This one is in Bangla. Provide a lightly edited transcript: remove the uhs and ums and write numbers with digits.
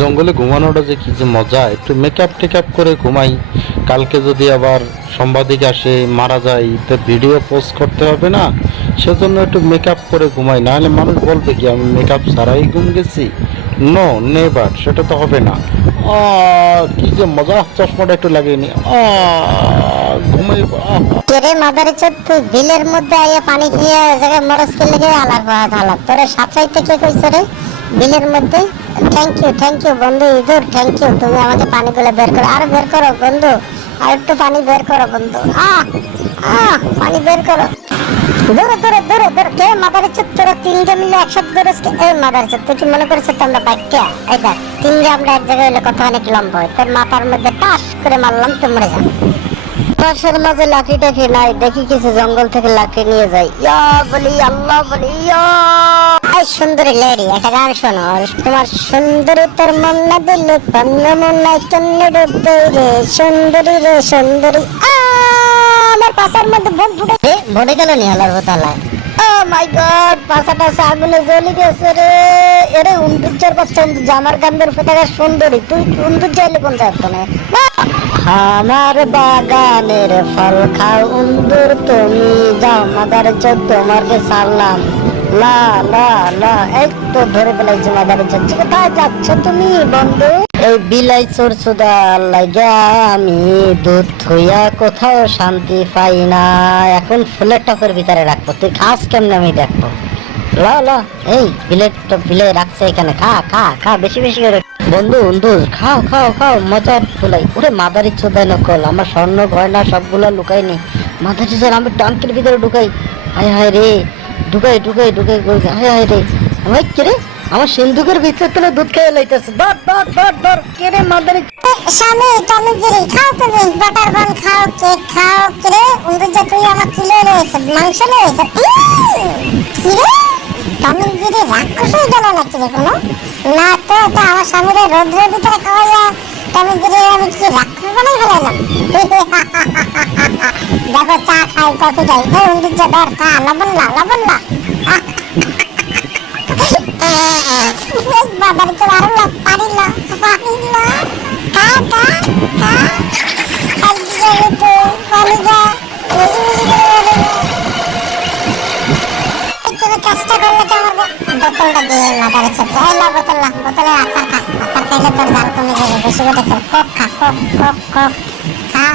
জঙ্গলে ঘুমানোটা যে কি যে মজা, একটু মেকআপ টেকআপ করে ঘুমাই। কালকে যদি আবার সাংবাদিক আসে মারা যায় তো ভিডিও পোস্ট করতে হবে না, সেজন্য একটু মেকআপ করে ঘুমাই, নাহলে মানুষ বলবে কি আমি মেকআপ ছাড়াই ঘুম গেছি। নো নেভার, সেটা তো হবে না। কি যে মজা, চশমাটা একটু লাগিয়ে নি, ঘুমাই। কেরে মাদারে চোদ, তুই বিলের মধ্যে আইয়া পানি খেয়ে ওই জায়গায় মরসকে লেগে আলার পাহাড় হালাত তোরে সাঁতরাইতে কে কইছে রে বিলের মধ্যে? থ্যাংক ইউ বন্ধু ইঁদুর, থ্যাংক ইউ। তুমি আমাকে পানিগুলো বের করো, আর বের করো বন্ধু, আর একটু পানি বের করো বন্ধু। পানি বের করো। ধরে ধরে ধরে ধরে কে মাদারে চোদ, তোরা তিনটে মিলে একসাথে ধরেছ কে? এই মাদারে চোদ, তুই কি মনে করেছিস তো আমরা বাইকটা? এই দেখ, তিনটে আমরা এক জায়গায় হইলে কত অনেক লম্বা হয়। তোর মাথার মধ্যে টাস করে মারলাম, তুই মরে যা। পাশের মাঝে লাঠি টাঠি নাই, দেখি কিছু জঙ্গল থেকে লাঠি নিয়ে যাই। ইয়া বলি আল্লাহ বলি ইয়া। এই সুন্দরী লেডি, একটা গান শোনো। তোমার সুন্দরী তোর মন না দিলে পণ্য মন নাই কেমনে ডুব দেই রে সুন্দরী রে সুন্দরী। আমার পাশার মধ্যে বোম ফুটে মরে গেল নি আলার হতালায়। ও মাই গড, পাশাটা আগুনে জ্বলে গেছে রে। এরে উন্দুজ্জার বাচ্চা, জামার গান্দের ফেটাকা সুন্দরী, তুই উন্দুজ্জা এলে কোন যাইতো না? আমার বাগানের ফল খাও উন্দুর, তুমি যাও মাদার চোদ, তোমাকে সারলাম। লা লা লা, এই তো ধরে ফেলাইছি মাদার চোদ। কোথায় যাচ্ছ তুমি বন্ধু? এই বিলাই চোর সুদা লাগা আমি দুধ থইয়া কোথাও শান্তি পাই না। এখন ফুলের টপের ভিতরে রাখবো, তুই খাস কেমনে আমি দেখবো। লা লা, এই বিলে রাখছে এখানে, খা খা খা বেশি বেশি করে। বন্ধু বন্ধু খাও খাও খাও, মজার ফুলাই। ওরে মাদারি চোদাই নকল, আমার স্বর্ণ গয়না সবগুলো লুকাই নি। মাদারি চোদার আমি ট্যাঙ্কের ভিতরে ঢুকাই। হায় হায় রে, ঢুকাই ঢুকাই ঢুকাই ঢুকাই, হায় হায় রে। আমার কে রে, আমার সিন্ধুকের ভিতর থেকে দুধ খেয়ে লাইতেছে। ধর ধর ধর ধর, কে রে মাদারি? স্বামী টমি জেরি খাও, তুমি বাটার বান খাও, কেক খাও। কে রে উন্দুজা, তুই আমার কি লয়ে রয়েছে? মাংস লয়ে রয়েছে? কি রে টমি জেরি, রাক্ষস হয়ে গেল নাকি রে কোনো? না তো, এটা আমার স্বামীরে রোদ্রের ভিতরে খাওয়াইয়া টমি জেরি আমি কি রাক্ষস বানাই ফেলাইলাম? দেখো চা খাই কফি খাই, এই উন্দুজা ধর খা, লবণ না লবণ না। বাবার তো আরো না, পারি না পারি না। খা খা খা, একদিকে তো পানি যা তুমি কাজটা করলে কেমন? বোতলটা দিয়ে মাথার সাথে না, বোতল না, বোতলে আচার খা, আচার খাইলে তোর জাল কমে যাবে। বেশি করে কোক খা, কোক কোক কোক।